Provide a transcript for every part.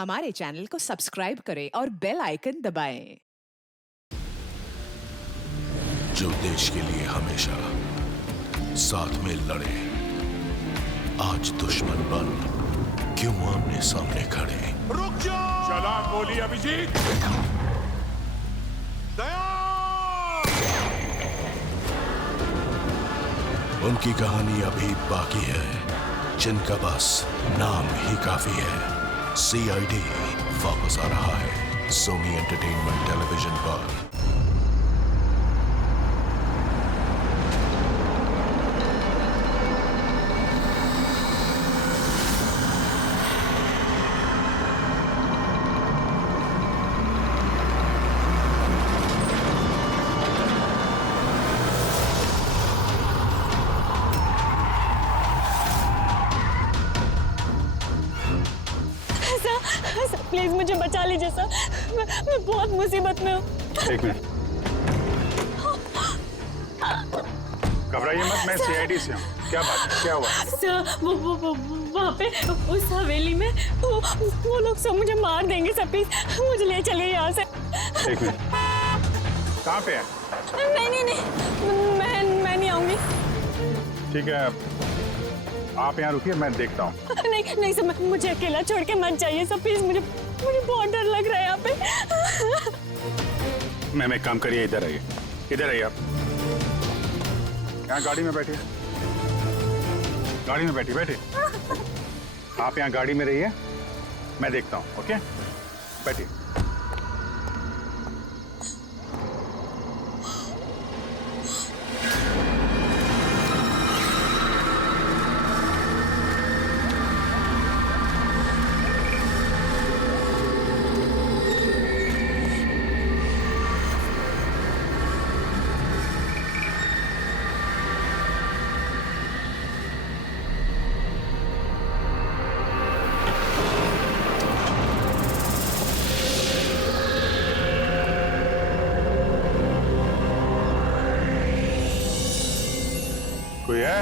हमारे चैनल को सब्सक्राइब करें और बेल आइकन दबाएं। जो देश के लिए हमेशा साथ में लड़े, आज दुश्मन बन क्यों आमने सामने खड़े। रुक जाओ! चला गोली अभिजीत। दया! उनकी कहानी अभी बाकी है, जिनका बस नाम ही काफी है। CID वापस आ रहा है सोनी एंटरटेनमेंट टेलीविजन पर। सर प्लीज मुझे बचा लीजिए सर, मैं बहुत मुसीबत में हूँ। एक मिनट, घबराइए मत, मैं CID से हूँ। क्या बात है, क्या हुआ? सर वो वहाँ पे उस हवेली में वो लोग सब मुझे मार देंगे सर, प्लीज मुझे ले चलिए यहाँ से। एक मिनट, कहाँ पे है? नहीं मैं नहीं आऊंगी। ठीक है, आप यहाँ रुकिए, मैं देखता हूँ। नहीं सर, मुझे अकेला छोड़ के मत जाइए सर, प्लीज मुझे बहुत डर लग रहा है यहाँ पे। मैम एक काम करिए, इधर आइए आप। यहाँ गाड़ी में बैठिए, गाड़ी में बैठिए। आप यहाँ गाड़ी में रहिए, मैं देखता हूँ। ओके, बैठिए। कोई है?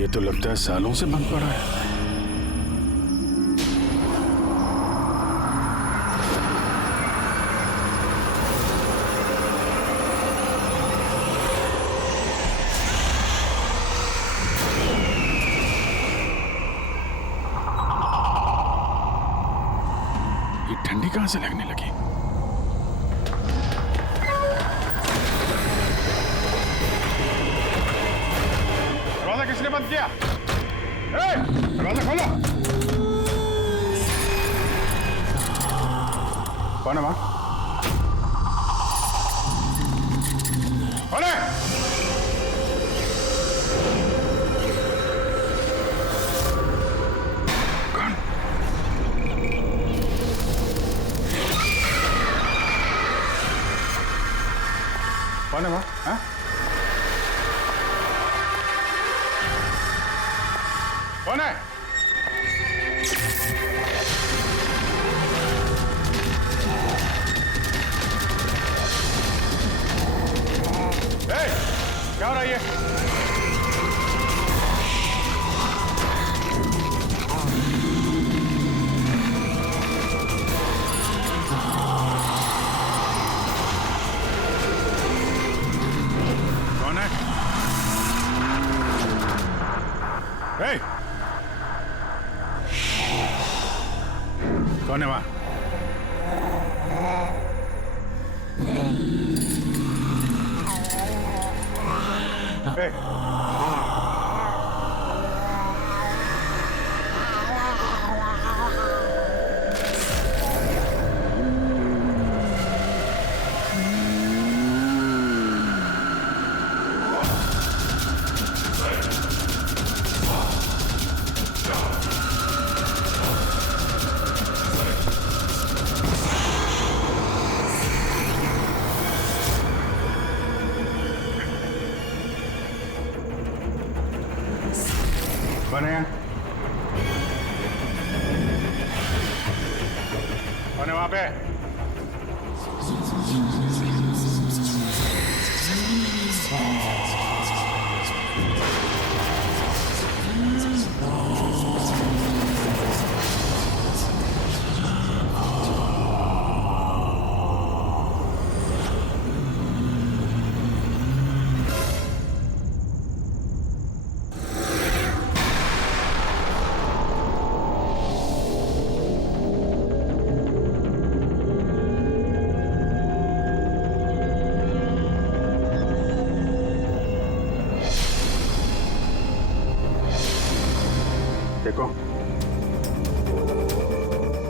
ये तो लगता है सालों से बंद पड़ा है। ये ठंडी कहां से लगने लगी? दरवाजा किसने बंद किया? दरवाजा खोलो। कौन है वहां? कौन है? कौन है वहां? हाँ? कौन है? क्या हो रहा है ये? कौन है? कौन है वहां? कौन है? कौन है वहां पे? देखो,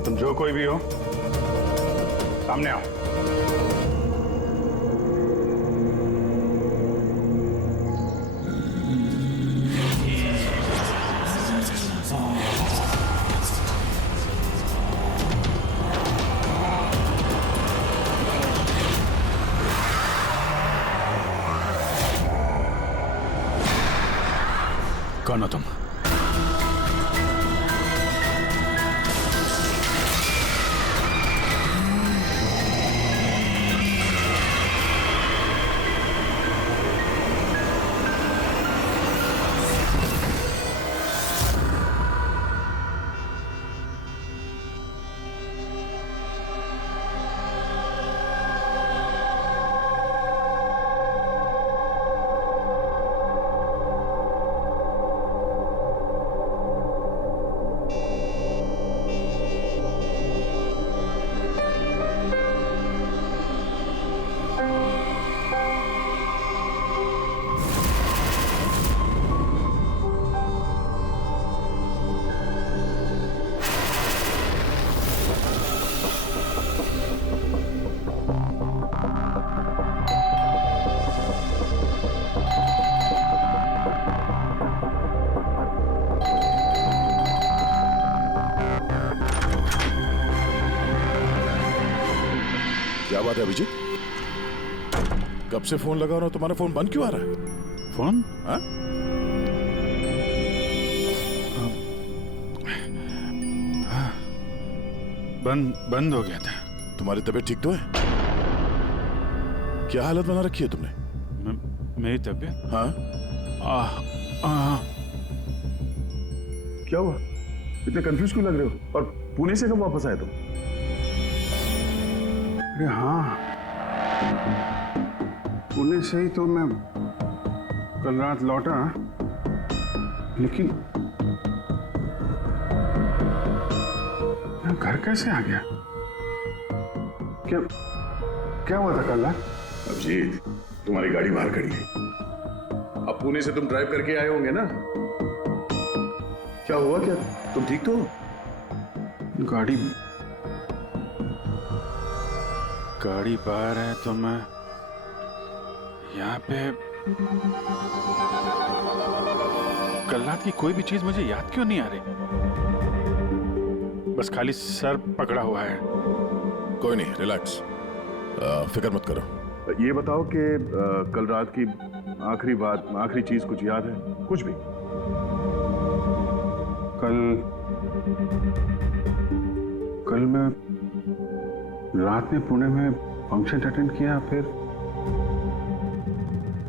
तुम जो कोई भी हो, सामने आओ। कौन हो तुम? क्या बात है अभिजीत? कब से फोन लगा रहा हूं, तुम्हारा फोन बंद क्यों आ रहा है? फोन? हाँ? बंद हो गया था। तुम्हारी तबीयत ठीक तो है? क्या हालत बना रखी है तुमने? मेरी तबीयत? हाँ? क्या हुआ? इतने कंफ्यूज क्यों लग रहे हो? और पुणे से कब वापस आए तुम? अरे हाँ, पुणे से ही तो मैं कल रात लौटा, लेकिन मैं घर कैसे आ गया? क्या हुआ था कल रात? अभिजीत, तुम्हारी गाड़ी बाहर खड़ी है। अब पुणे से तुम ड्राइव करके आए होंगे ना? क्या हुआ? क्या तुम ठीक तो हो? गाड़ी बाहर है तो मैं यहाँ पे। कल रात की कोई भी चीज मुझे याद क्यों नहीं आ रही? बस खाली सर पकड़ा हुआ है। कोई नहीं, रिलैक्स, फिक्र मत करो। ये बताओ कि कल रात की आखिरी बात, आखिरी चीज कुछ याद है? कुछ भी? कल मैं रात में पुणे में फंक्शन अटेंड किया, फिर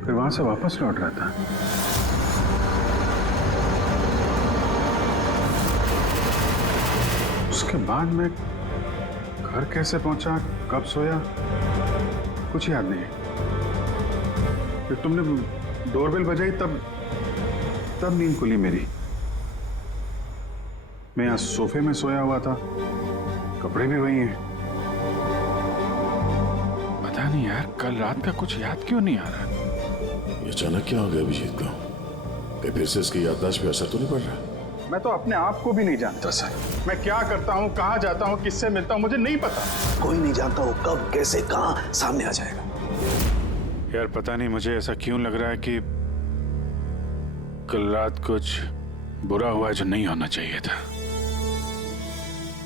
वहां से वापस लौट रहा था। उसके बाद मैं घर कैसे पहुंचा, कब सोया, कुछ याद नहीं। फिर तुमने डोरबेल बजाई, तब नींद खुली मेरी। मैं यहाँ सोफे में सोया हुआ था, कपड़े भी वही हैं। पता नहीं यार, कल रात का कुछ याद क्यों नहीं आ रहा? ये अचानक क्या हो गया अभिजीत को? कि फिर से इसकी याददाश्त पे असर तो नहीं पड़ रहा? मैं तो अपने आप को भी नहीं जानता सर। मैं क्या करता हूँ, कहाँ जाता हूँ, किससे मिलता हूँ, मुझे नहीं पता। कोई नहीं जानता वो कब, कैसे, कहाँ सामने आ जाएगा। यार पता नहीं मुझे ऐसा क्यों लग रहा है कि कल रात कुछ बुरा हुआ जो नहीं होना चाहिए था।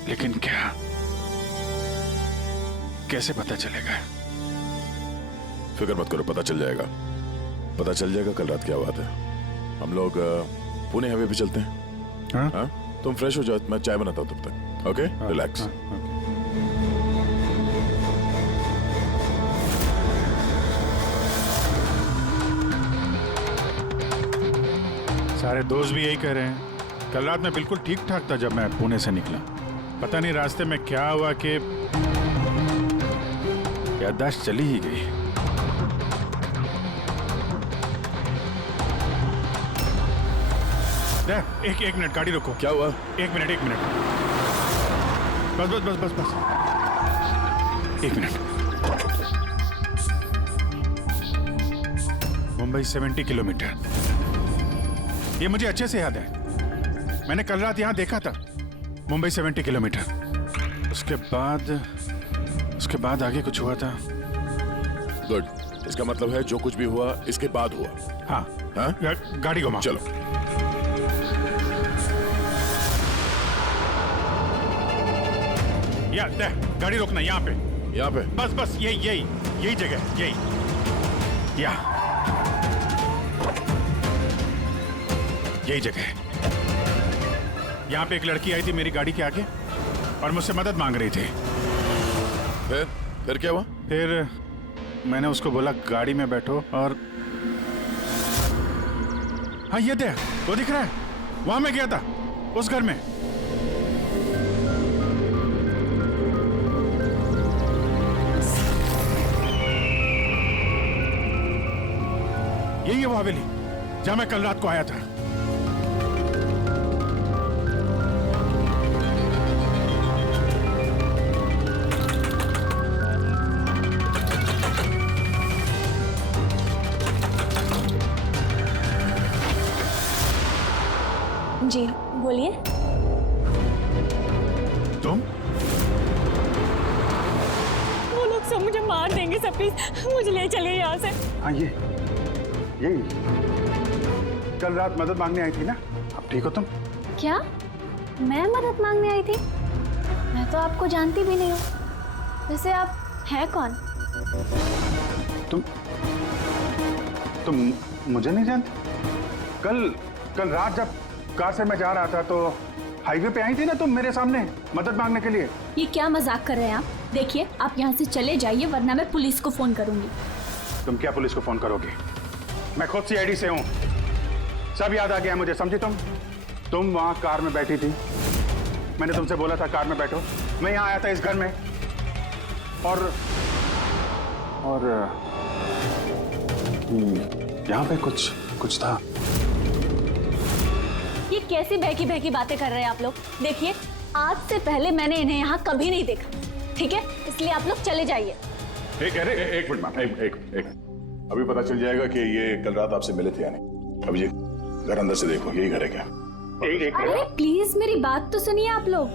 लेकिन क्या, कैसे पता चलेगा? फिक्र मत करो, पता चल जाएगा। पता चल जाएगा कल रात क्या हुआ था। हम लोग पुणे हाईवे पे चलते हैं। हाँ? हाँ? तुम फ्रेश हो जाओ, मैं चाय बनाता हूँ तब तक। Okay, relax. सारे दोस्त भी यही कह रहे हैं। कल रात मैं बिल्कुल ठीक ठाक था जब मैं पुणे से निकला। पता नहीं रास्ते में क्या हुआ कि याददाश्त चली ही गई। एक मिनट, गाड़ी रोको। क्या हुआ? एक मिनट। बस। एक मिनट। मुंबई 70 किलोमीटर, ये मुझे अच्छे से याद है। मैंने कल रात यहाँ देखा था, मुंबई 70 किलोमीटर। उसके बाद आगे कुछ हुआ था। गुड, इसका मतलब है जो कुछ भी हुआ इसके बाद हुआ। हाँ हाँ? गाड़ी घुमा। चलो। गाड़ी रोकना यहाँ पे। यहाँ पे? बस यही जगह, यही जगह। यहाँ पे एक लड़की आई थी मेरी गाड़ी के आगे और मुझसे मदद मांग रही थी। फिर क्या हुआ? फिर मैंने उसको बोला गाड़ी में बैठो और हाँ ये दे, वो दिख रहा है, वहां मैं गया था उस घर में। यही है वो हवेली जहां मैं कल रात को आया था। जी बोलिए। तुम? वो लोग सब मुझे मार देंगे सर, प्लीज मुझे ले चलिए यहाँ से। हाँ यही कल रात मदद मांगने आई थी ना, अब ठीक हो तुम? क्या मैं मदद मांगने आई थी? मैं तो आपको जानती भी नहीं हूँ। वैसे आप हैं कौन? तुम मुझे नहीं जानते? कल रात जब कार से मैं जा रहा था तो हाईवे पे आई थी ना तुम मेरे सामने मदद मांगने के लिए। ये क्या मजाक कर रहे हैं आप? देखिए आप यहाँ से चले जाइए वरना मैं पुलिस को फोन करूंगी। तुम क्या पुलिस को फोन करोगे? मैं खुद सीआईडी से हूँ, सब याद आ गया मुझे, समझी तुम वहां कार में बैठी थी, मैंने तुमसे बोला था कार में बैठो, मैं यहाँ आया था इस घर में और यहाँ पे कुछ था। ये कैसी बहकी बातें कर रहे हैं आप लोग? देखिए आज से पहले मैंने इन्हें यहाँ कभी नहीं देखा, ठीक है? इसलिए आप लोग चले जाइए। एक मिनट मैम, एक अभी पता चल जाएगा कि ये कल रात आपसे मिले थे या नहीं। अब ये घर अंदर से देखो, यही घर है क्या? अरे प्लीज मेरी बात तो सुनिए आप लोग।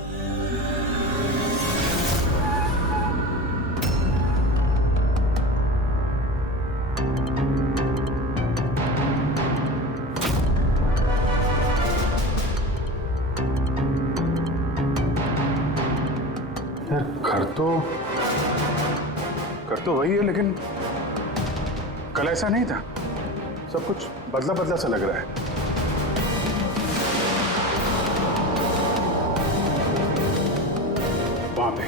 घर तो वही है, लेकिन कल ऐसा नहीं था, सब कुछ बदला सा लग रहा है। वहां पे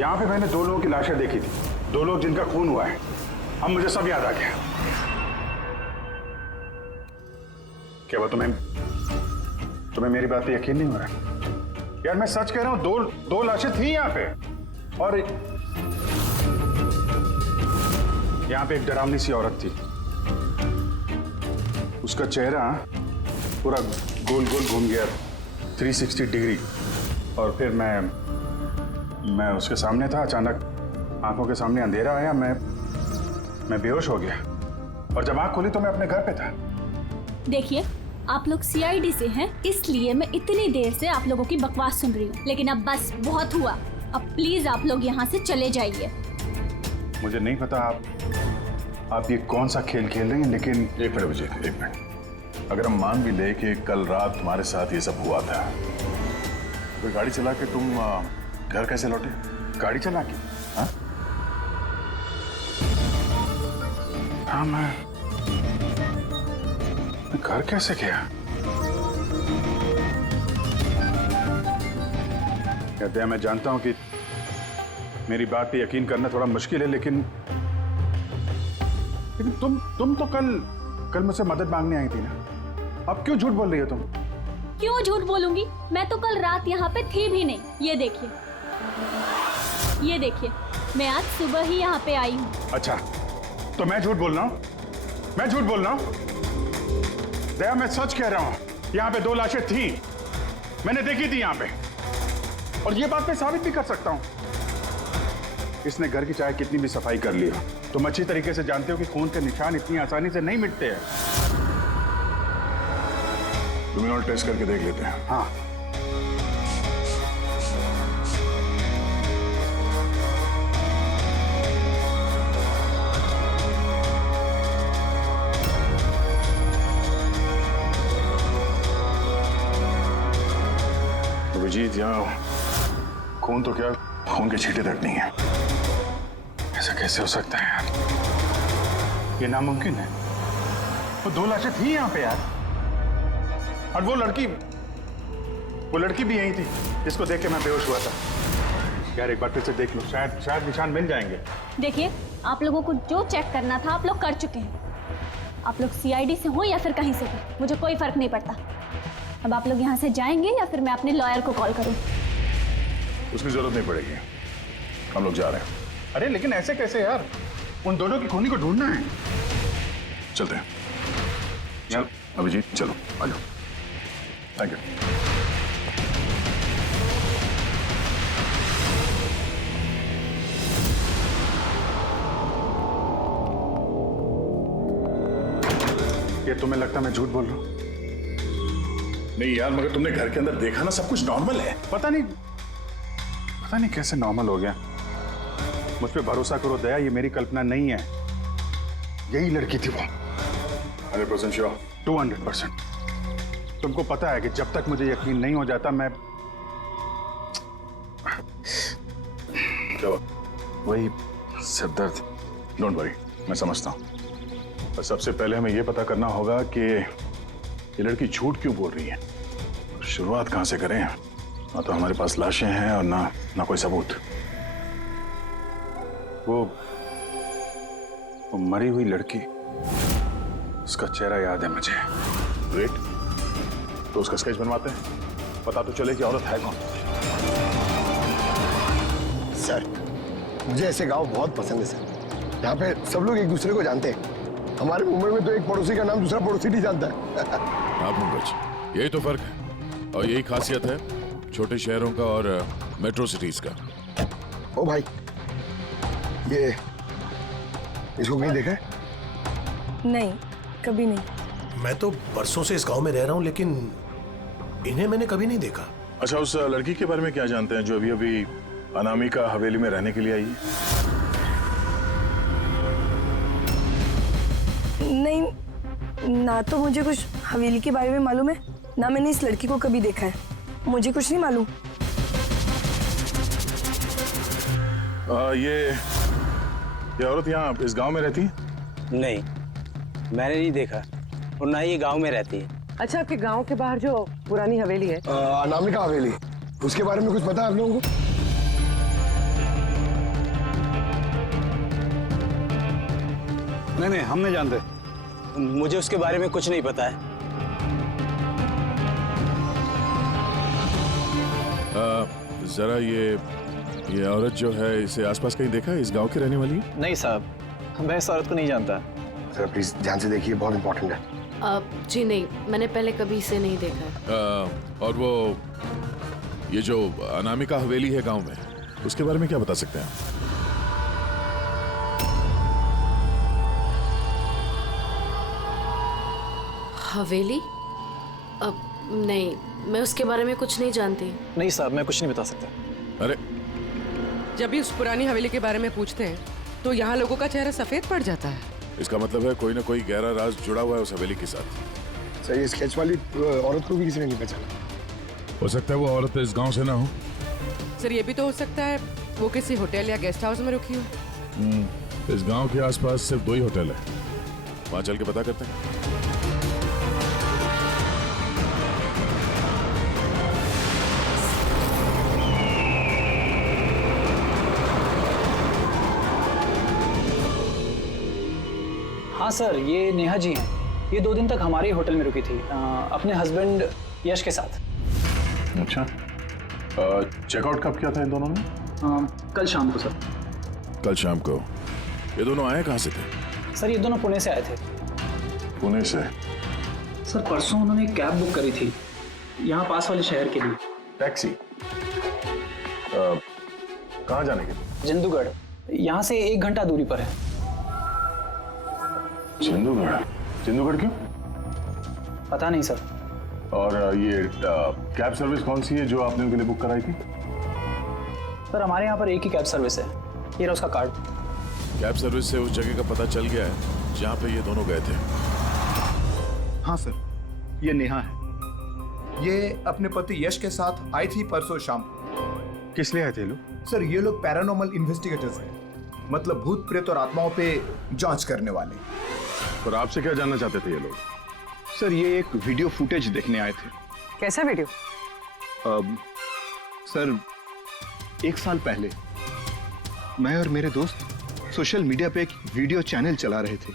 यहाँ पे मैंने 2 लोगों की लाशें देखी थी, 2 लोग जिनका खून हुआ है। अब मुझे सब याद आ गया। क्या वो तुम्हें मेरी बात पे यकीन नहीं हो रहा? यार मैं सच कह रहा हूं, 2 लाशें थी यहाँ पे और यहाँ पे एक डरावनी सी औरत थी, उसका चेहरा पूरा गोल घूम गया 360 डिग्री और फिर मैं उसके सामने था, अचानक आंखों के सामने अंधेरा आया, मैं बेहोश हो गया और जब आंख खोली तो मैं अपने घर पे था। देखिए आप लोग सीआईडी से हैं, इसलिए मैं इतनी देर से आप लोगों की बकवास सुन रही हूँ, लेकिन अब बस बहुत हुआ। अब प्लीज आप लोग यहाँ से चले जाइए। मुझे नहीं पता आप ये कौन सा खेल खेल रही हैं, लेकिन एक मिनट विजय, एक मिनट। अगर हम मान भी ले कि कल रात तुम्हारे साथ ये सब हुआ था, तो गाड़ी चला के तुम घर कैसे लौटे? गाड़ी चला के? हाँ मैं घर कैसे गया? कहते हैं, मैं जानता हूं कि मेरी बात पे यकीन करना थोड़ा मुश्किल है, लेकिन तुम तो कल मुझसे मदद मांगने आई थी ना, अब क्यों झूठ बोल रही हो तुम? क्यों झूठ बोलूंगी? मैं तो कल रात यहाँ पे थी भी नहीं। ये देखिए मैं आज सुबह ही यहाँ पे आई हूँ। अच्छा तो मैं झूठ बोल रहा हूँ? दया मैं सच कह रहा हूँ, यहाँ पे 2 लाशें थी, मैंने देखी थी यहाँ पे, और ये बात मैं साबित भी कर सकता हूँ। इसने घर की चाहे कितनी भी सफाई कर ली हो, तुम अच्छी तरीके से जानते हो कि खून के निशान इतनी आसानी से नहीं मिटते हैं। लुमिनॉल टेस्ट करके देख लेते हैं। हाँ। अभिजीत, यहाँ खून तो क्या, खून के छींटे तक नहीं है। ऐसा कैसे हो सकता है यार? ये नामुमकिन है। वो 2 लाशें थी यहाँ पे यार, और वो लड़की भी यही थी जिसको देख के मैं बेहोश हुआ था। यार एक बार फिर से देख लो, शायद निशान मिल जाएंगे। देखिए, आप लोगों को जो चेक करना था आप लोग कर चुके हैं। आप लोग सीआईडी से हो या फिर कहीं से भी, मुझे कोई फर्क नहीं पड़ता। अब आप लोग यहाँ से जाएंगे या फिर मैं अपने लॉयर को कॉल करूँ? उसकी जरूरत नहीं पड़ेगी, हम लोग जा रहे हैं। अरे लेकिन ऐसे कैसे यार, उन दोनों की खूनी को ढूंढना है। चलते हैं। चल अभिजीत, चलो आ जाओ। Thank you. ये तुम्हें लगता है मैं झूठ बोल रहा हूँ? नहीं यार, मगर तुमने घर के अंदर देखा ना, सब कुछ नॉर्मल है। पता नहीं कैसे नॉर्मल हो गया। मुझ पे भरोसा करो दया, ये मेरी कल्पना नहीं है। यही लड़की थी वो। 100% श्योर? 200%। तुमको पता है कि जब तक मुझे यकीन नहीं हो जाता मैं क्या हुआ? वही सिरदर्द। डोंट वरी, मैं समझता हूँ। पर सबसे पहले हमें यह पता करना होगा कि ये लड़की झूठ क्यों बोल रही है। शुरुआत कहाँ से करें? ना तो हमारे पास लाशें हैं और ना कोई सबूत। वो मरी हुई लड़की, उसका चेहरा याद है मुझे। ग्रेट, तो उसका स्केच बनवाते हैं, पता तो चले कि औरत है कौन। सर, मुझे ऐसे गांव बहुत पसंद है सर। यहाँ पे सब लोग एक दूसरे को जानते हैं। हमारे मुंबई में तो एक पड़ोसी का नाम दूसरा पड़ोसी नहीं जानता है। हाँ पंकज, यही तो फर्क है और यही खासियत है छोटे शहरों का और मेट्रो सिटीज का। ओ भाई, ये इसको कहीं देखा है? नहीं, कभी नहीं। मैं तो बरसों से इस गांव में रह रहा हूं, लेकिन इन्हें मैंने कभी नहीं देखा। अच्छा, उस लड़की के बारे में क्या जानते हैं जो अभी अभी अनामिका हवेली में रहने के लिए आई है? नहीं, ना तो मुझे कुछ हवेली के बारे में मालूम है, ना मैंने इस लड़की को कभी देखा है। मुझे कुछ नहीं मालूम। ये औरत यहाँ इस गांव में रहती है? नहीं, मैंने नहीं देखा और ना ही ये गांव में रहती है। अच्छा, आपके गांव के बाहर जो पुरानी हवेली है, अनामिका हवेली, उसके बारे में कुछ पता है आप लोगों को? नहीं, हम नहीं जानते। मुझे उसके बारे में कुछ नहीं पता है। जरा ये औरत जो है, इसे आसपास कहीं देखा है? इस गांव की रहने वाली है? नहीं साहब, मैं इस औरत को नहीं जानता। सर प्लीज ध्यान से देखिए, बहुत इंपॉर्टेंट है। जी नहीं, मैंने पहले कभी इसे नहीं देखा है। और वो ये जो अनामिका हवेली है गांव में, उसके बारे में क्या बता सकते हैं आप? हवेली? नहीं, मैं उसके बारे में कुछ नहीं जानती। नहीं साहब, मैं कुछ नहीं बता सकता। अरे जब भी उस पुरानी हवेली के बारे में पूछते हैं तो यहाँ लोगों का चेहरा सफेद पड़ जाता है। इसका मतलब है कोई ना कोई गहरा राज जुड़ा हुआ है उस हवेली के साथ। सर, ये स्केच वाली औरत को भी किसी ने नहीं पहचाना। हो सकता है वो औरत इस गांव से ना हो। सर, ये भी तो हो सकता है वो किसी होटल या गेस्ट हाउस में रुकी हो। इस गांव के आसपास सिर्फ 2 ही होटल है, वहां चल के पता करते हैं। हाँ सर, ये नेहा जी हैं। ये 2 दिन तक हमारे ही होटल में रुकी थी, अपने हस्बैंड यश के साथ। अच्छा, चेकआउट कब किया था इन दोनों ने? कल शाम को सर। कल शाम को। ये दोनों आए कहाँ से थे? सर, ये दोनों पुणे से आए थे। पुणे से? सर, परसों उन्होंने एक कैब बुक करी थी यहाँ पास वाले शहर के लिए। टैक्सी? कहाँ जाने के लिए? जंदूगढ़, यहाँ से 1 घंटा दूरी पर है। जंदूगढ़? जंदूगढ़ क्यों? पता नहीं सर, और ये कैब सर्विस कौन सी है जो आपने उनके लिए बुक कराई थी? सर हमारे यहाँ पर एक ही कैब सर्विस है, ये रहा उसका कार्ड। कैब सर्विस से उस जगह का पता चल गया है जहाँ पे ये दोनों गए थे। हाँ सर, ये नेहा है। ये अपने पति यश के साथ आई थी परसों शाम। किस लिए आए थे लोग? सर ये लोग पैरानॉर्मल इन्वेस्टिगेटर्स हैं, मतलब भूत प्रेत और आत्माओं पे जांच करने वाले। और आपसे क्या जानना चाहते थे ये लोग? सर ये एक वीडियो फुटेज देखने आए थे। कैसा वीडियो? सर 1 साल पहले मैं और मेरे दोस्त सोशल मीडिया पे एक वीडियो चैनल चला रहे थे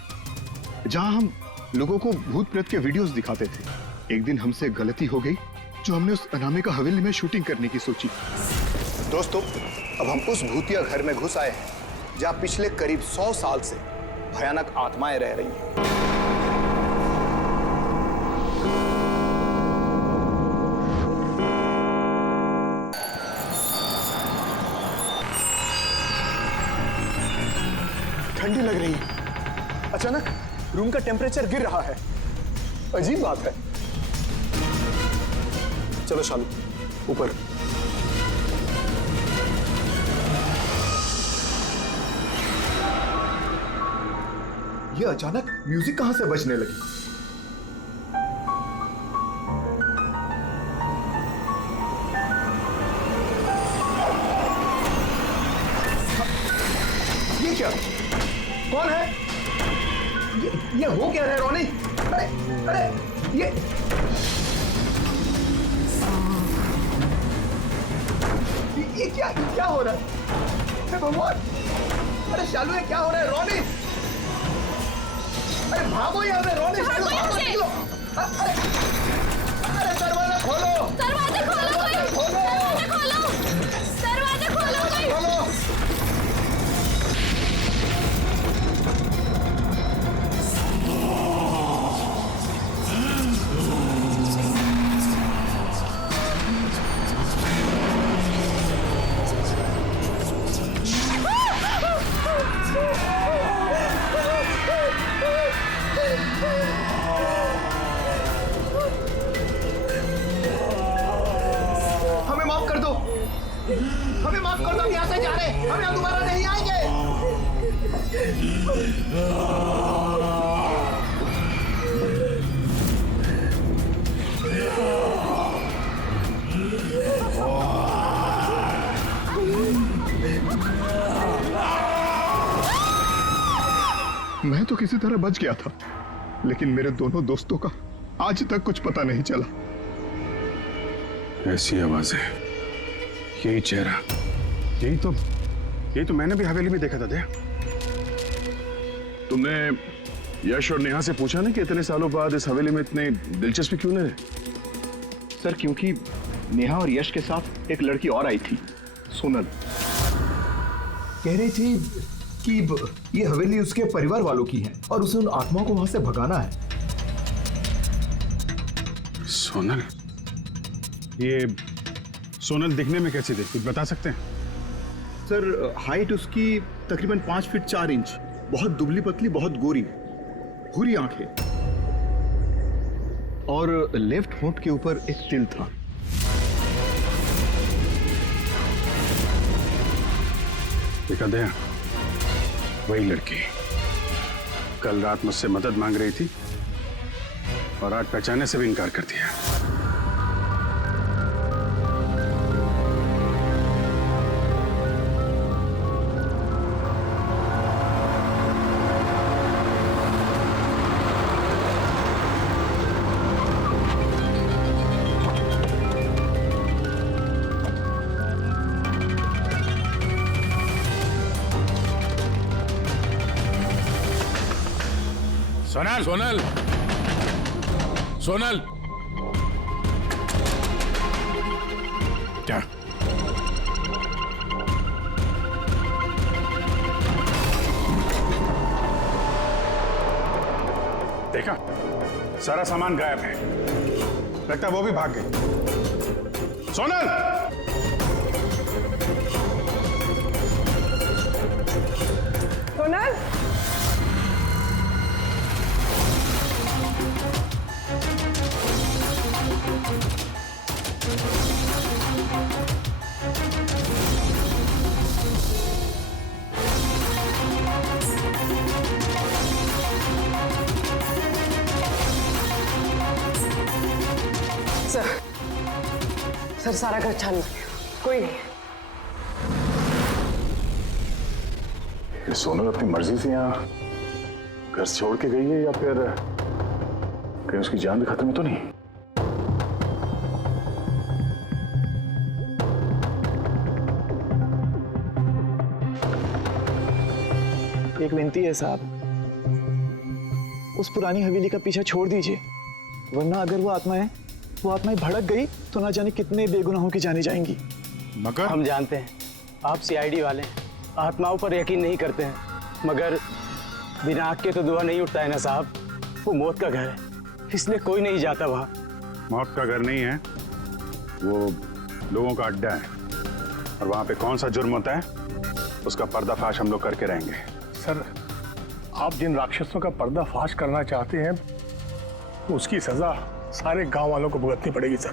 जहां हम लोगों को भूत प्रेत के वीडियोस दिखाते थे। एक दिन हमसे गलती हो गई जो हमने उस अनामिका हवेली में शूटिंग करने की सोची। दोस्तों अब हम उस भूतिया घर में घुस आए हैं जहां पिछले करीब 100 साल से भयानक आत्माएं रह रही हैं। ठंडी लग रही है। अचानक रूम का टेम्परेचर गिर रहा है। अजीब बात है। चलो शालू ऊपर। ये अचानक म्यूजिक कहां से बजने लगी? ये क्या? कौन है? ये हो क्या रहा है रोनी? अरे ये क्या हो रहा है? हे भगवान! अरे शालू ये क्या हो रहा है? रोनी अरे भागो यहाँ से! रोनी शालू भागो, निकलो! अरे दरवाजा खोलो! दरवाजा खोलो कोई! दरवाजा खोलो! दरवाजा खोलो कोई! खोलो! हमें माफ कर दो, हम यहाँ से जा रहे हैं, हम यहाँ दोबारा नहीं आएंगे। मैं तो किसी तरह बच गया था, लेकिन मेरे दोनों दोस्तों का आज तक कुछ पता नहीं चला। ऐसी आवाजें, यही चेहरा, यही तो मैंने भी हवेली में देखा था। दया, तुमने यश और नेहा से पूछा ना कि इतने सालों बाद इस हवेली में इतने दिलचस्पी क्यों नहीं रहे? सर क्योंकि नेहा और यश के साथ एक लड़की और आई थी, सोनल। कह रही थी कि ये हवेली उसके परिवार वालों की है और उसे उन आत्माओं को वहां से भगाना है। सोनल? ये सोनल दिखने में कैसी थी, कुछ बता सकते हैं? सर हाइट उसकी तकरीबन 5 फीट 4 इंच, बहुत दुबली पतली, बहुत गोरी, भूरी आंखें और लेफ्ट होंठ के ऊपर एक तिल था। देखा दया, वही लड़की कल रात मुझसे मदद मांग रही थी और आज पहचानने से भी इनकार कर दिया। सोनल! सोनल! सोनल! क्या? देखा, सारा सामान गायब है। लगता है वो भी भाग गई। सोनल! सोनल! सर सारा घर छान गया, कोई नहीं। ये सोनल अपनी मर्जी से यहाँ घर छोड़ के गई है या फिर कहीं उसकी जान भी खत्म तो नहीं? एक विनती है साहब, उस पुरानी हवेली का पीछा छोड़ दीजिए, वरना अगर वो आत्माएं भड़क गई तो ना जाने कितने बेगुनाहों की जाने जाएंगी। मगर हम जानते हैं आप सीआईडी वाले आत्माओं पर यकीन नहीं करते हैं, मगर बिना आग के तो धुआं नहीं उठता है ना साहब। वो मौत का घर है, इसलिए कोई नहीं जाता वहाँ। मौत का घर नहीं है, वो लोगों का अड्डा है, और वहाँ पे कौन सा जुर्म होता है उसका पर्दाफाश हम लोग करके रहेंगे। सर, आप जिन राक्षसों का पर्दाफाश करना चाहते हैं उसकी सजा सारे गांव वालों को भुगतनी पड़ेगी सर।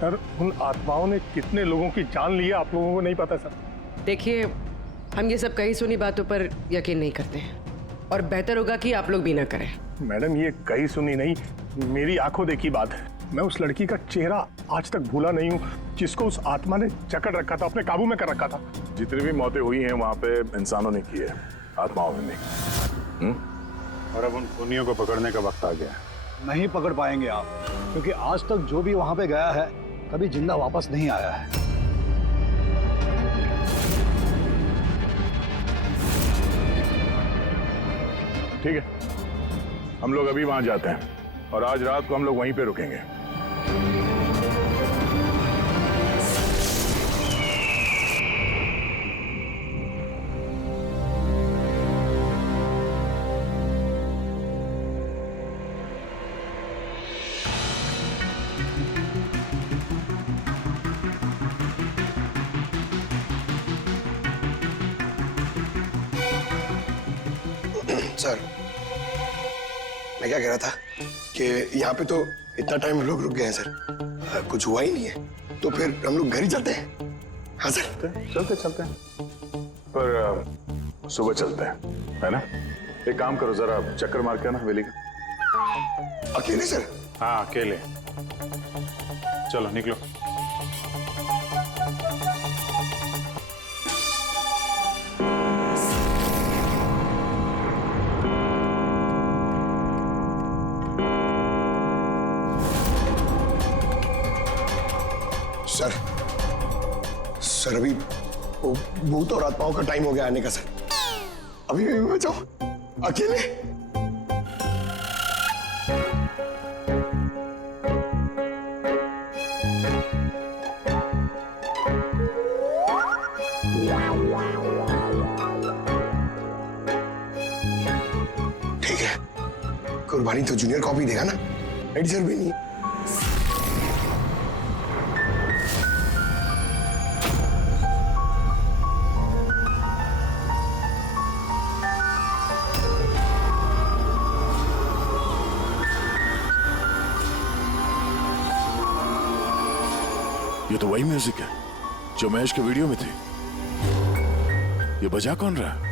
सर, उन आत्माओं ने कितने लोगों की जान ली है आप लोगों को नहीं पता सर। देखिए, हम ये सब कही सुनी बातों पर यकीन नहीं करते हैं, और बेहतर होगा कि आप लोग भी ना करें। मैडम, ये कही सुनी नहीं, मेरी आंखों देखी बात है। मैं उस लड़की का चेहरा आज तक भूला नहीं हूँ, जिसको उस आत्मा ने जकड़ रखा था, अपने काबू में कर रखा था। जितनी भी मौतें हुई हैं वहां पे इंसानों ने की है, आत्माओं ने नहीं। और अब उन खूनियों को पकड़ने का वक्त आ गया है। नहीं पकड़ पाएंगे आप, क्योंकि आज तक जो भी वहां पे गया है कभी जिंदा वापस नहीं आया है। ठीक है, हम लोग अभी वहां जाते हैं और आज रात को हम लोग वहीं पे रुकेंगे। सर, मैं क्या कह रहा था कि यहाँ पे तो इतना टाइम लोग रुक गए हैं सर, कुछ हुआ ही नहीं है, तो फिर हम लोग घर ही चलते हैं। हाँ सर, चलते हैं, पर सुबह चलते हैं, है ना? एक काम करो, जरा चक्कर मार के आना हवेली का। अकेले सर? हाँ, अकेले। चलो निकलो। सर, अभी वो भूत और आत्माओं का टाइम हो गया आने का सर। अभी मैं बचाओ अकेले। ठीक है, कुर्बानी तो जूनियर कॉपी देगा ना, एडिटर भी नहीं। ये तो वही म्यूजिक है जो महेश के वीडियो में थी। ये बजा कौन रहा है?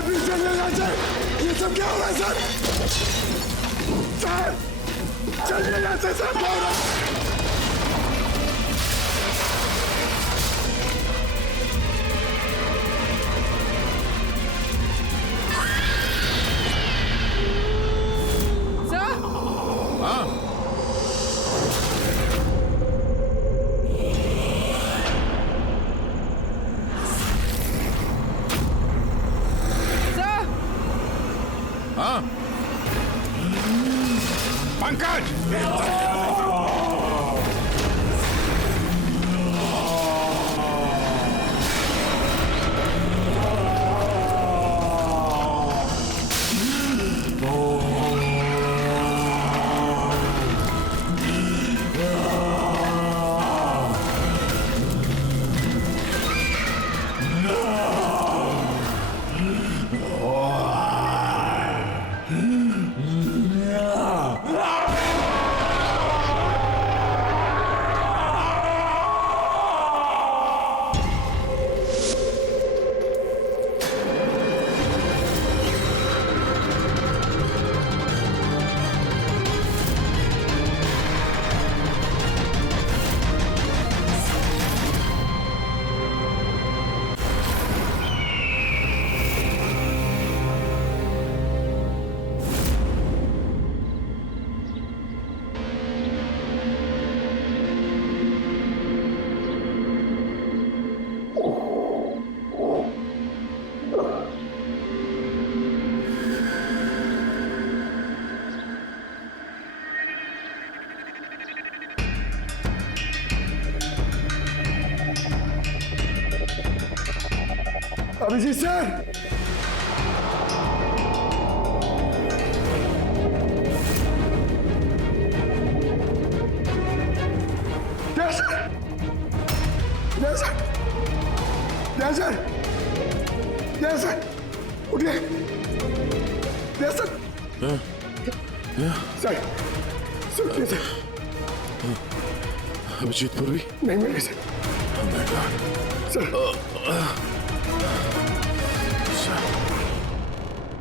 सर प्लीज चलिएगा सर, ये सब क्या हो रहा है सर? सर चलिएगा सर, क्या हो रहा है? अभिजीत सर, सर उठिए। सर सर अभिजीत पूर्वी नहीं मिले सर।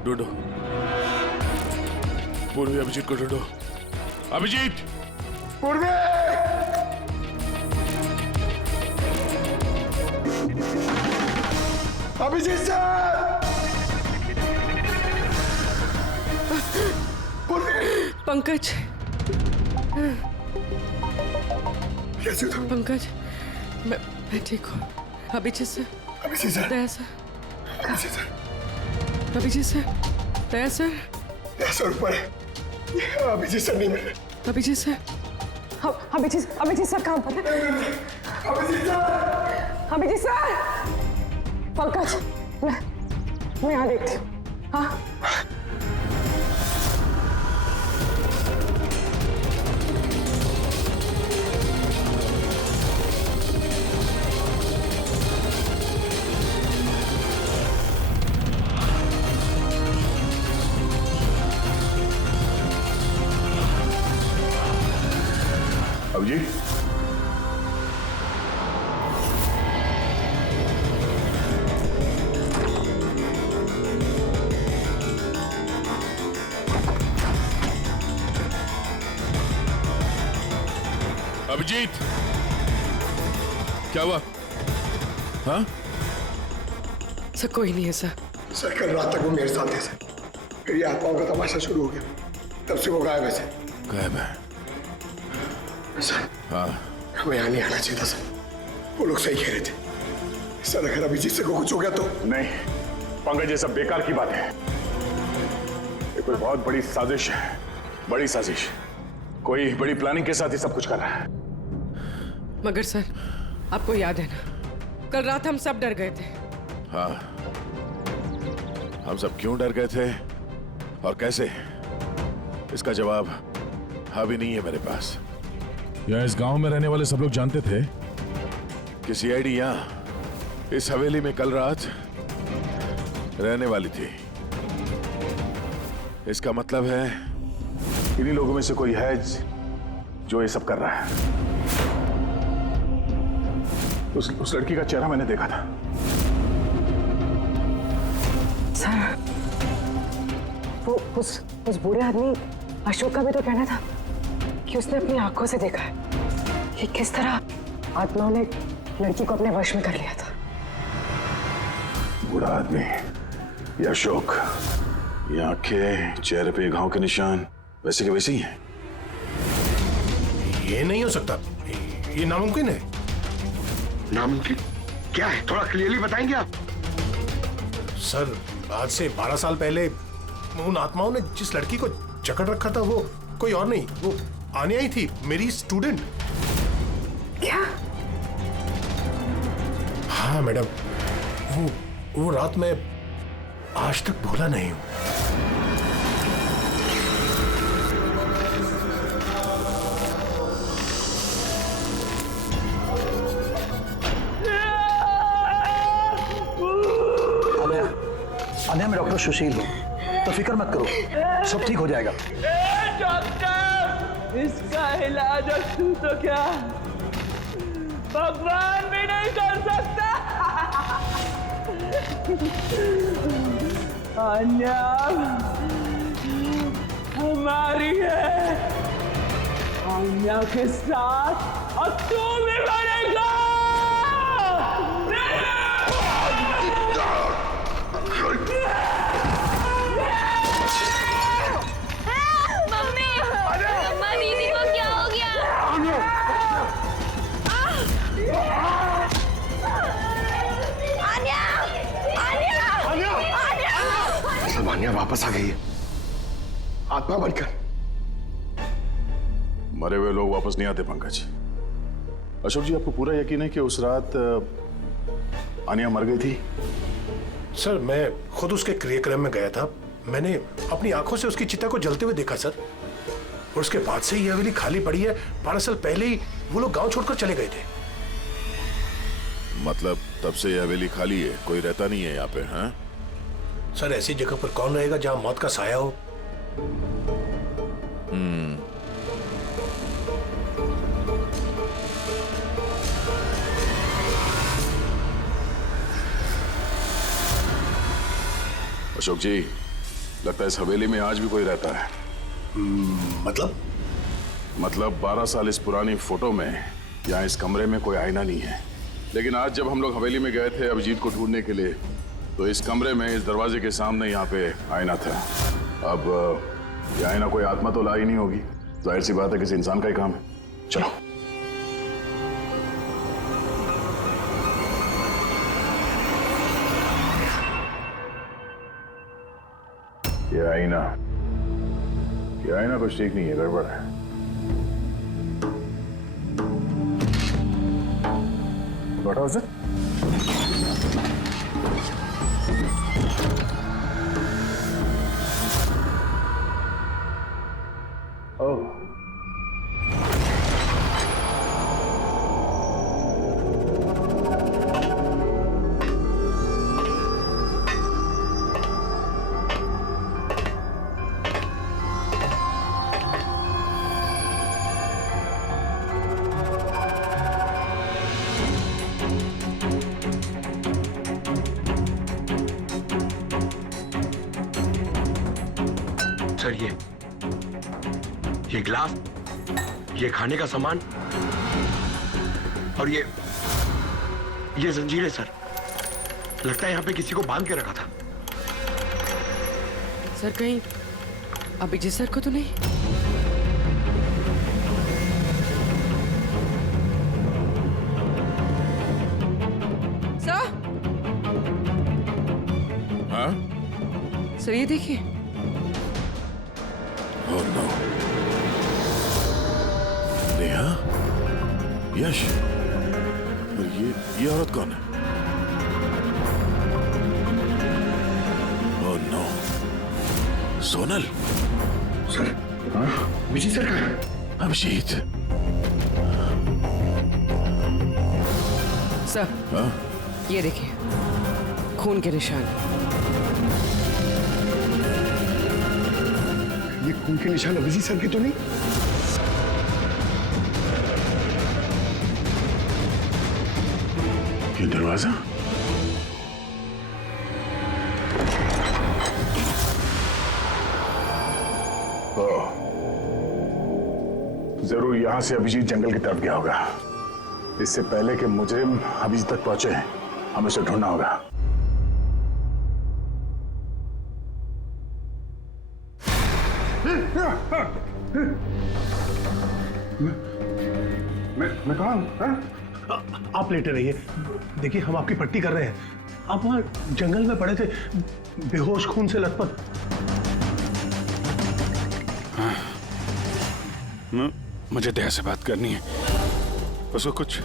ढूंढो पूर्वी, अभिजीत को ढूंढो। अभिजीत पूर्वी, अभिजीत सर, पंकज, कैसे हो? पंकज, मैं ठीक हूँ। Abhijeet sir, Abhijit sir, Daya sir, Abhijit sir, Abhijit sir, Daya sir, ऊपर है। अभिजीत सर नहीं मिले। अभिजीत सर, अभिजीत सर कहाँ पर है? अभिजीत सर, अभिजीत सर, पंकज, मैं यहाँ देखती हूँ। हाँ अभिजीत, अभिजीत, क्या हुआ? हाँ सर, कोई नहीं है सर। सर कल रात तक वो मेरे साथ थे सर, फिर ये आत्माओं का तमाशा शुरू हो गया, तब से वो गायब है सर। गायब है? सर हाँ, हमें यहाँ नहीं आना चाहिए था सर, वो लोग सही कह रहे थे। सर अगर अभिजीत से को कुछ हो गया तो? नहीं पंकज, ये सब बेकार की बात है। ये कोई बहुत बड़ी साजिश है, बड़ी साजिश। कोई बड़ी प्लानिंग के साथ ही सब कुछ कर रहा है। मगर सर, आपको याद है ना, कल रात हम सब डर गए थे। हाँ, हम सब क्यों डर गए थे और कैसे, इसका जवाब अभी नहीं है मेरे पास। या इस गांव में रहने वाले सब लोग जानते थे कि सीआईडी यहाँ इस हवेली में कल रात रहने वाली थी। इसका मतलब है इन्हीं लोगों में से कोई है जो ये सब कर रहा है। उस लड़की का चेहरा मैंने देखा था। सर, वो उस बूढ़े आदमी अशोक का भी तो कहना था कि उसने अपनी आंखों से देखा है कि किस तरह आत्माओं ने लड़की को अपने वश में कर लिया था। बूढ़ा आदमी, ये अशोक, ये आंखें, चेहरे पे घाव के निशान वैसे के वैसे ही हैं। ये नहीं हो सकता, ये नामुमकिन है। नामुमकिन क्या है, थोड़ा क्लियरली बताएंगे आप? सर, आज से 12 साल पहले उन आत्माओं ने जिस लड़की को जकड़ रखा था वो कोई और नहीं, वो आनिया ही थी, मेरी स्टूडेंट। क्या? हाँ मैडम, वो रात मैं आज तक भूला नहीं हूं। आने में डॉक्टर सुशील हूँ, तो फिक्र मत करो, सब ठीक हो जाएगा। डॉक्टर, इसका इलाज तू तो क्या भगवान भी नहीं कर सकता। अन्या हमारी है, अन्या के साथ और तू भी मरेगा। मम्मा, दीदी को क्या हो गया? सब आन्या वापस आ गई है, आत्मा बनकर। मरे हुए लोग वापस नहीं आते पंकज। अशोक जी, आपको पूरा यकीन है कि उस रात आनिया मर गई थी? सर, मैं खुद उसके क्रियाक्रम में गया था, मैंने अपनी आंखों से उसकी चिता को जलते हुए देखा सर। और उसके बाद से ये हवेली खाली पड़ी है। 12 साल पहले ही वो लोग गांव छोड़कर चले गए थे। मतलब तब से ये हवेली खाली है, कोई रहता नहीं है यहाँ पे? हाँ सर, ऐसी जगह पर कौन रहेगा जहां मौत का साया हो? अशोक जी, लगता है इस हवेली में आज भी कोई रहता है। मतलब 12 साल इस पुरानी फोटो में यहाँ इस कमरे में कोई आईना नहीं है, लेकिन आज जब हम लोग हवेली में गए थे अभिजीत को ढूंढने के लिए, तो इस कमरे में इस दरवाजे के सामने यहाँ पे आईना था। अब ये आईना कोई आत्मा तो ला ही नहीं होगी, जाहिर सी बात है किसी इंसान का ही काम है। चलो। ये आईना कुछ ठीक नहीं है, गड़बड़ है। What was it? Oh. Sir, ये गिलास, ये खाने का सामान और ये जंजीरें सर, लगता है यहाँ पे किसी को बांध के रखा था। सर, कहीं अभिजीत सर को तो नहीं? सर, हाँ? सर ये देखिए। Oh no. नेहा, यश, और ये औरत कौन है? Oh no. Sonal. Sir, Abhijit sir कहाँ है? अभिजीत। सर, हाँ? ये देखिए, खून के निशान। ये खून के निशान अभिजीत सर के तो नहीं? ये दरवाजा? जरूर यहां से अभिजीत जंगल की तरफ गया होगा। इससे पहले कि मुजरिम अभिजीत तक पहुंचे, हमें उसे ढूंढना होगा। मैं कहाँ हूँ? आप लेटे रहिए, देखिए हम आपकी पट्टी कर रहे हैं। आप वहाँ जंगल में पड़े थे, बेहोश, खून से लथपथ। मुझे दया से बात करनी है, उसको कुछ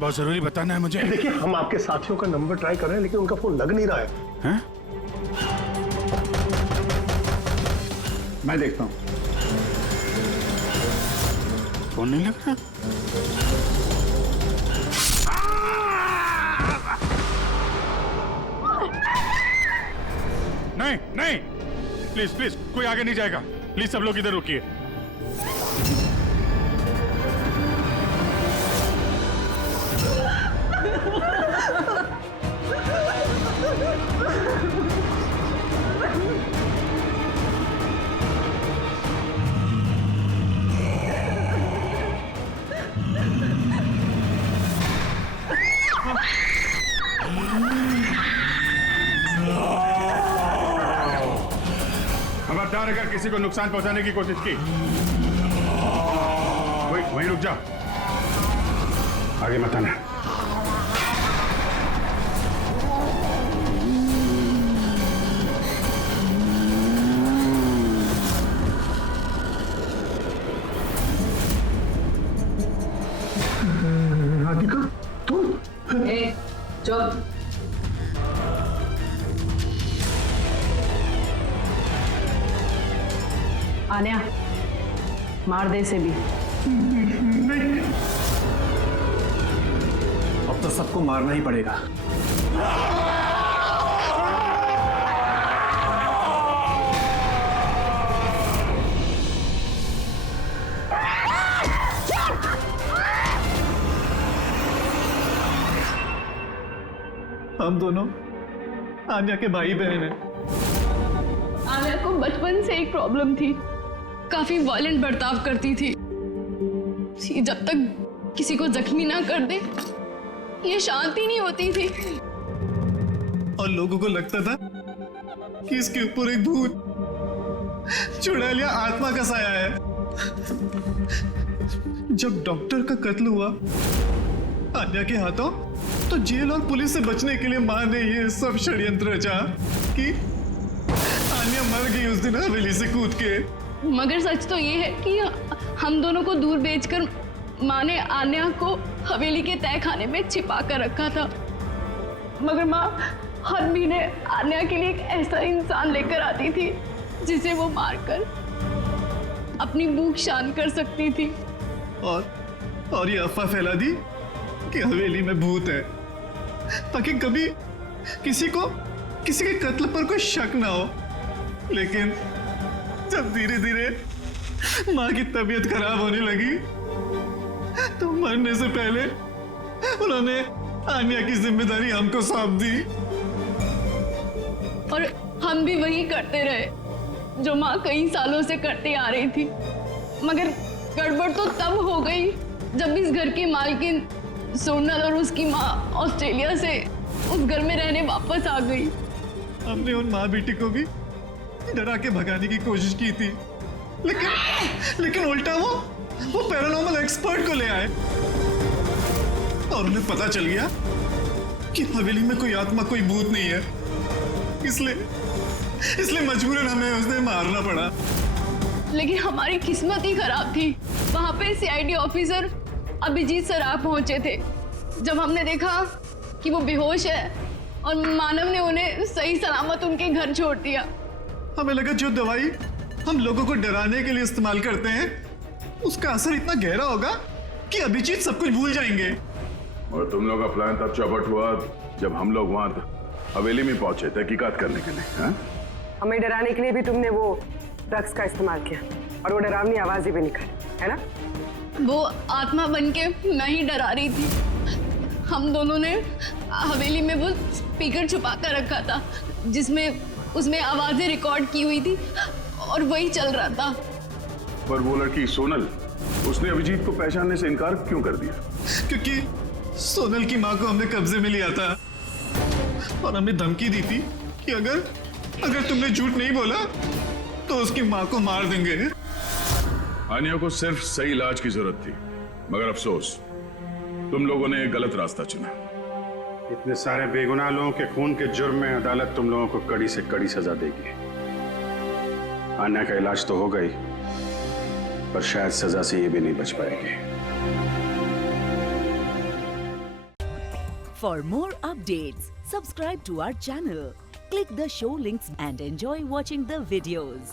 बहुत जरूरी बताना है मुझे। देखिए हम आपके साथियों का नंबर ट्राई कर रहे हैं, लेकिन उनका फोन लग नहीं रहा है। हैं? मैं देखता हूँ। फोन नहीं लग रहा? नहीं नहीं, प्लीज प्लीज, कोई आगे नहीं जाएगा। प्लीज सब लोग इधर रुकिए। खबरदार अगर किसी को नुकसान पहुंचाने की कोशिश की, वहीं रुक जा, आगे मत आना। राधिका तुम? चुप। आन्या, मार दे इसे भी। नहीं। अब तो सबको मारना ही पड़ेगा। हम दोनों आन्या के भाई बहन हैं। आन्या को बचपन से एक प्रॉब्लम थी, काफी वायलेंट बर्ताव करती थी। जब तक किसी को जख्मी ना कर दे, ये शांति नहीं होती थी। और लोगों को लगता था कि इसके ऊपर एक भूत, चुड़ैल या आत्मा का साया है। जब डॉक्टर का कत्ल हुआ आन्या के हाथों, तो जेल और पुलिस से बचने के लिए मां ने ये सब षड्यंत्र रचा कि आन्या मर गई उस दिन हवेली से कूद के। मगर सच तो ये है कि हम दोनों को दूर बेचकर माँ ने आन्या को हवेली के तय खाने में छिपा कर रखा था। मगर माँ हर महीने आन्या के लिए एक ऐसा इंसान लेकर आती थी जिसे वो मारकर अपनी भूख शांत कर सकती थी। और ये अफवाह फैला दी कि हवेली में भूत है, ताकि कभी किसी के कत्ल पर कोई शक ना हो। लेकिन जब धीरे धीरे माँ की तबीयत खराब होने लगी, तो मरने से पहले उन्होंने आन्या की जिम्मेदारी हमको सौंप दी। और हम भी वही करते रहे जो माँ कई सालों से करते आ रही थी। मगर गड़बड़ तो तब हो गई जब इस घर की मालकिन सोनल और उसकी माँ ऑस्ट्रेलिया से उस घर में रहने वापस आ गई। हमने उन माँ बेटी को भी डरा के भगाने की कोशिश की थी, लेकिन उल्टा वो पैरानॉर्मल एक्सपर्ट को ले आए और उन्हें पता चल गया कि हवेली में कोई आत्मा, कोई भूत नहीं है। इसलिए मजबूरन हमें उसने मारना पड़ा। लेकिन हमारी किस्मत ही खराब थी। वहां पे सीआईडी ऑफिसर अभिजीत सर आ पहुंचे थे। जब हमने देखा कि वो बेहोश है और मानव ने उन्हें सही सलामत उनके घर छोड़ दिया, हमें लगा जो दवाई हम लोगों को डराने के लिए इस्तेमाल करते हैं, उसका असर इतना गहरा होगा कि अभिजीत सब कुछ भूल जाएंगे। और तुम लोग का प्लान तब चौपट हुआ जब हम लोग वहां हवेली में पहुंचे तहकीकात करने के लिए। हाँ? हमें डराने के लिए भी तुमने वो ड्रग्स का इस्तेमाल किया और वो डरावनी आवाजें भी निकाली, है ना? वो आत्मा बनके मैं ही डरा रही थी। हम दोनों ने हवेली में वो स्पीकर छुपा कर रखा था जिसमें उसमें आवाजें रिकॉर्ड की हुई थी और वही चल रहा था। पर वो लड़की सोनल, उसने अभिजीत को पहचानने से इनकार क्यों कर दिया? क्योंकि सोनल की माँ को हमने कब्जे में लिया था और हमें धमकी दी थी कि अगर तुमने झूठ नहीं बोला तो उसकी माँ को मार देंगे। आनिया को सिर्फ सही इलाज की जरूरत थी, मगर अफसोस तुम लोगों ने गलत रास्ता चुना। इतने सारे बेगुनाह लोगों के खून के जुर्म में अदालत तुम लोगों को कड़ी से कड़ी सजा देगी। आन्या का इलाज तो हो गई, पर शायद सजा से ये भी नहीं बच पाएगी। For more updates, subscribe to our channel, click the show links and enjoy watching the videos.